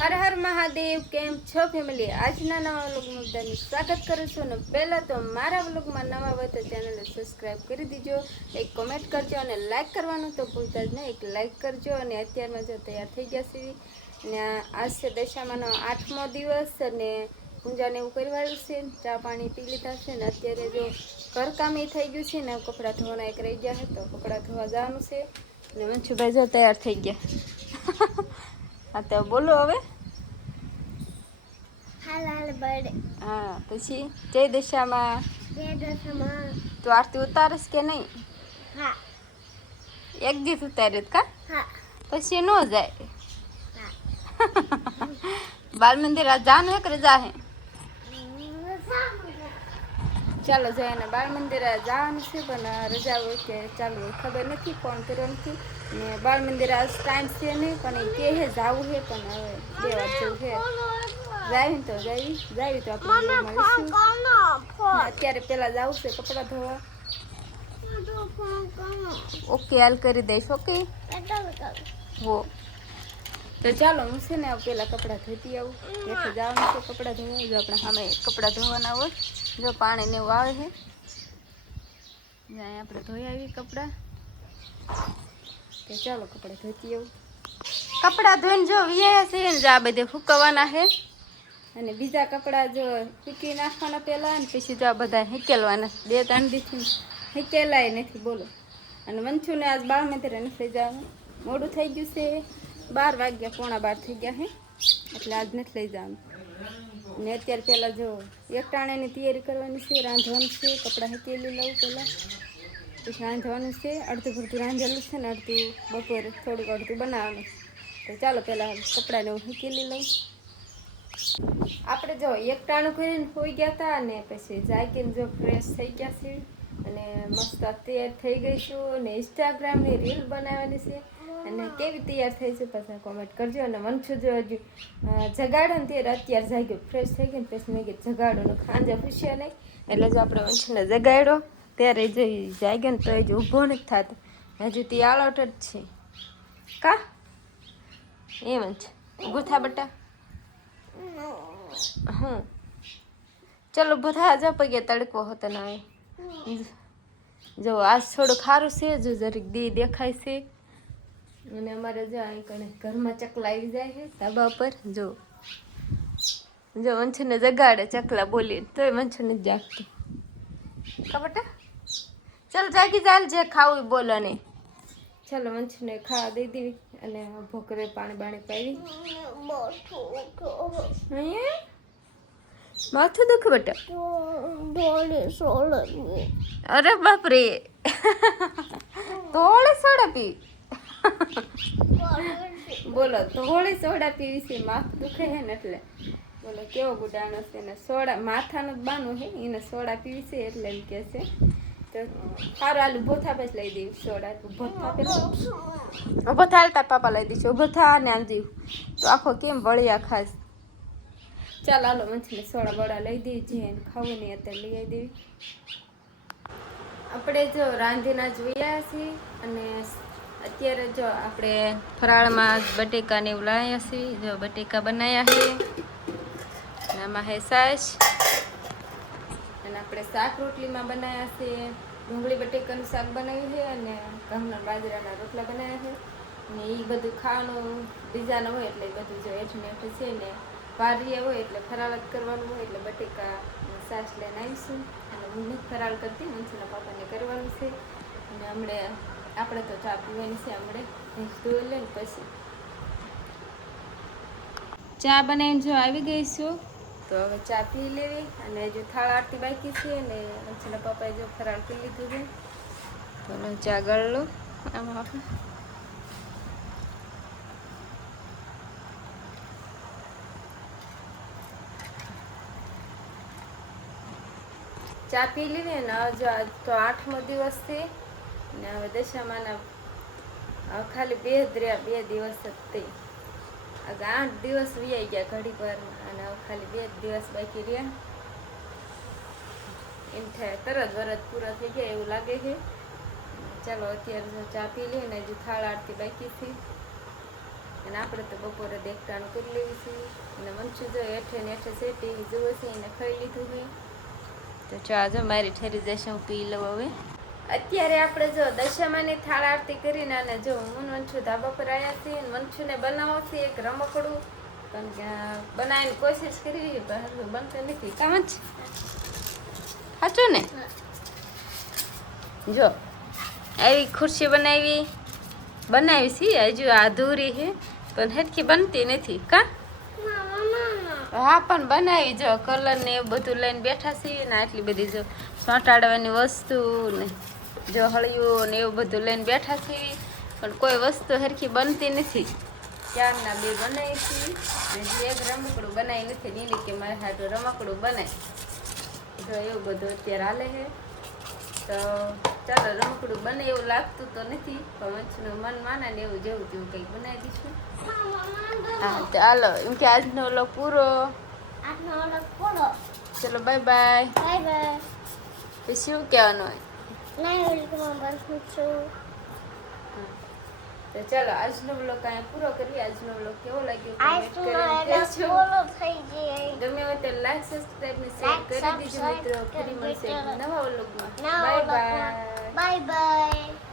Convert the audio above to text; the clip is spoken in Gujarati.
હર હર મહાદેવ. કેમ છો ફેમિલી? આજના નવા વ્લોગમાં બધાનું સ્વાગત કરું છું. અને પહેલાં તો મારા વ્લોગમાં નવા હોય તો ચેનલને સબસ્ક્રાઈબ કરી દીજો, એક કોમેન્ટ કરજો અને લાઇક કરવાનું તો ભૂલતા જ નહીં, એક લાઇક કરજો. અને અત્યારમાં જો તૈયાર થઈ ગયા છે અને આજ છે દશામાનો 8મો દિવસ અને પૂજાને એવું કરવાયું છે, ચા પાણી પી લીધા છે ને અત્યારે જો ઘરકામ એ થઈ ગયું છે ને કપડાં ધોવાના એક રહી ગયા છે તો કપડાં ધોવા જવાનું છે. અને મંશુભાઈ જો તૈયાર થઈ ગયા. હા તો બોલો હવે. હા પછી જય દશામાં તો આરતી ઉતારસ કે નહીં? હા. એક દિવસ ઉતાર્યું કા? હા. પછી ન જાય. બાલ મંદિર આજ જાનું હે કે રજા હે? ચાલો જાય ને બાળ મંદિર જવાનું છે પણ રજા હોય કે ચાલુ હોય ખબર નથી, ફોન કર્યો નથી. ને બાળ મંદિર આજ ટાઈમ છે નહીં પણ એ કે હે જવું છે પણ હવે 2 વાર જેવું છે. જાવી તો જાવી તો આપણે મળીશું. અત્યારે પેલા જવું છે કપડાં ધોવા. ઓકે હાલ કરી દઈશ. ઓકે હો તો ચાલો હું છે ને પેલા કપડાં ધોતી આવું. એટલે જવાનું છે કપડાં ધોવા. જો આપણે સામે કપડાં ધોવાના હોય, જો પાણી ને એવું આવે છે અહીંયા આપણે ધોઈ આવી કપડાં. તો ચાલો કપડાં ધોતી આવું. કપડાં ધોઈને જો વિયા છે ને આ બધે ફૂકવાના છે અને બીજા કપડાં જો ફૂકી નાખવાના પહેલાં અને પછી જો આ બધા હેકેલવાના. 2-3 દિવસથી હેકેલાય નથી બોલો. અને વંશુને આજ બાળ મંદિરે નથી જવાનું, મોડું થઈ ગયું છે. 12 વાગ્યા, 11:45 થઈ ગયા હે એટલે આજ નથી લઈ જવાનું. ને અત્યારે પહેલાં જો એક ટાણાની તૈયારી કરવાની છે, રાંધવાનું છે. કપડાં હેકેલી લઉં પહેલાં, પછી રાંધવાનું છે. અડધું પૂરતું રાંધેલું છે ને અડધું બપોરે થોડુંક અડધું બનાવવાનું છે. તો ચાલો પહેલાં કપડાને હું હેકેલી લઉં. આપણે જો એક ટાણું કરીને હોઈ ગયા હતા અને પછી જાગીને જો ફ્રેશ થઈ ગયા છે અને મસ્ત તૈયાર થઈ ગઈ છું. અને ઇન્સ્ટાગ્રામની રીલ બનાવવાની છે અને કેવી તૈયાર થઈ છે પછી કોમેન્ટ કરજો. અને વંશુ જો હજુ જગાડો ને ત્યારે અત્યારે જાગ્યો, ફ્રેશ થઈ ગઈ ને પછી મેં કીધું જગાડો ને ખાંજે પૂછ્યા નહીં એટલે જો આપણે વંશુને જગાડ્યો ત્યારે જો જાગ્યો ને તો એ જ ઊભો નથી થતો, હજુ તે આલોટ જ છે કા એમ જ. ઊભો થા બટા. હા ચલો બધા જ પગે તડકો હતો ને જો આજ થોડું ખારું છે. જો જરીક દી દેખાય છે અને અમારે જો અહીં કણે ઘરમાં ચકલા આવી જાય છે ધાબા પર. જો વંશુને જગાડે ચકલા બોલીને તોય વંશુ નથી જાગતું કા બટા. ચાલ જાગી ચાલ, જે ખાવું બોલો ને. ચાલો વંશુને ખાવા દઈ દેવી અને ભોકરે પાણી બાણી પાવી. અહીંયા માથું દુખે બેટા? અરે બાપ રે, થોડી સોડા પી બોલો. થોડી સોડા પીવી છે, માથું દુખે છે ને એટલે બોલો. કેવો ગુડાણો છે ને સોડા માથાનું જ બાનું છે એને સોડા પીવી છે એટલે એમ કે છે. તો સારું હાલ ઊભો થા પછી લઈ દેવી સોડા. ઊભો થા પેલા, ઊભો થા તાર પાપા લઈ દઈશું. ઊભો થા ને આમ જીવ તો આખો કેમ વળિયા ખાસ. ચાલ હાલો મંછીને સોડા બોડા લઈ દેવી, જે ખાવું નહીં અત્યારે લઈ આવી દેવી. આપણે જો રાંધીના જોયા છીએ અને અત્યારે જો આપણે ફરાળમાં બટેકાને એવું લાવ્યા છીએ. જો બટેકા બનાવ્યા છે અને આમાં હે સાસ અને આપણે શાક રોટલીમાં બનાવ્યા છે. ડુંગળી બટેકાનું શાક બનાવ્યું છે અને ઘઉંના બાજરાના રોટલા બનાવ્યા છે. અને એ બધું ખાવાનું બીજાના હોય એટલે બધું જો હેઠું હેઠું છે ને વારીએ હોય એટલે ફરાળ જ કરવાનું હોય એટલે બટેકા સાસ લઈને આવીશું. અને હું નથી ફરાળ કરતી, મંછીના પાપાને કરવાનું છે. અને હમણાં આપણે તો ચા પીવાની છે. હમણાં ધોઈ લઈને પછી ચા બનાવીને જો આવી ગઈ છું તો હવે ચા પી લેવી. અને હજુ થાળ આરતી બાકી છે અને મંછીના પપ્પાએ જો ફરાળ કરી લીધું છે તો ચા ગળ લો. આમાં આપણે ચા પી લેવી ને હજુ તો 8મો દિવસ છે ને હવે દશામાના ખાલી 2 જ રહ્યા, 2 દિવસ જ થઈ. 8 દિવસ વીઆઈ ગયા ઘડી વારમાં અને હવે ખાલી 2 જ દિવસ બાકી રહ્યા. એમ થાય તરત વરત પૂરા થઈ ગયા એવું લાગે છે. ચાલો અત્યારે ચા પી લઈએ ને હજુ થાળ આરતી બાકી છે અને આપણે તો બપોરે દેખતાનું કરી લેવી છીએ અને મનસું જો હેઠે ને હેઠે સેટી જુએ છે એને ખાઈ લીધું છે. તો જો આ જો મારી ઠરી જશે, હું પી લઉં હવે. અત્યારે આપણે જો દશામાની થાળ આરતી કરીને અને જો હું મનસુ ધાબા પર આવ્યા છીએ. મનસુને બનાવો છે એક રમકડું, કારણ કે બનાવીને કોશિશ કરી પણ બનતું નથી. કામ જ સાચું ને? જો આવી ખુરશી બનાવી છે, હજુ અધૂરી છે પણ હેરખી બનતી નથી. કા હા પણ બનાવી જો કલર ને એવું બધું લઈને બેઠા છીએ ને આટલી બધી જો ચોંટાડવાની વસ્તુ ને જો હળિયું ને એવું બધું લઈને બેઠા છીએ પણ કોઈ વસ્તુ હરખી બનતી નથી. ચારના બે બનાવી છીએ ને હજી એક રમકડું બનાવી નથી. નીલી કે મારે હાટું રમકડું બનાય જો એવું બધું અત્યારે હાલે છે. તો ચાલો રમકડું બને એવું લાગતું તો નથી પણ વંશનું મન માને ને એવું જેવું તેવું કંઈક બનાવી દઈશું. હા ચાલો એમ કે આજનો વ્લોગ પૂરો. ચલો બાય બાય. પછી શું કહેવાનું હોય? તો ચાલો આજનો વ્લોગ અહીંયા પૂરો કરીએ. આજનો વ્લોગ કેવો લાગ્યો ગમે હોય તો લાઈક સબસ્ક્રાઇબ ને શેર કરી દીજો મિત્રો. ફરી મળશે નવા વ્લોગમાં. Bye bye.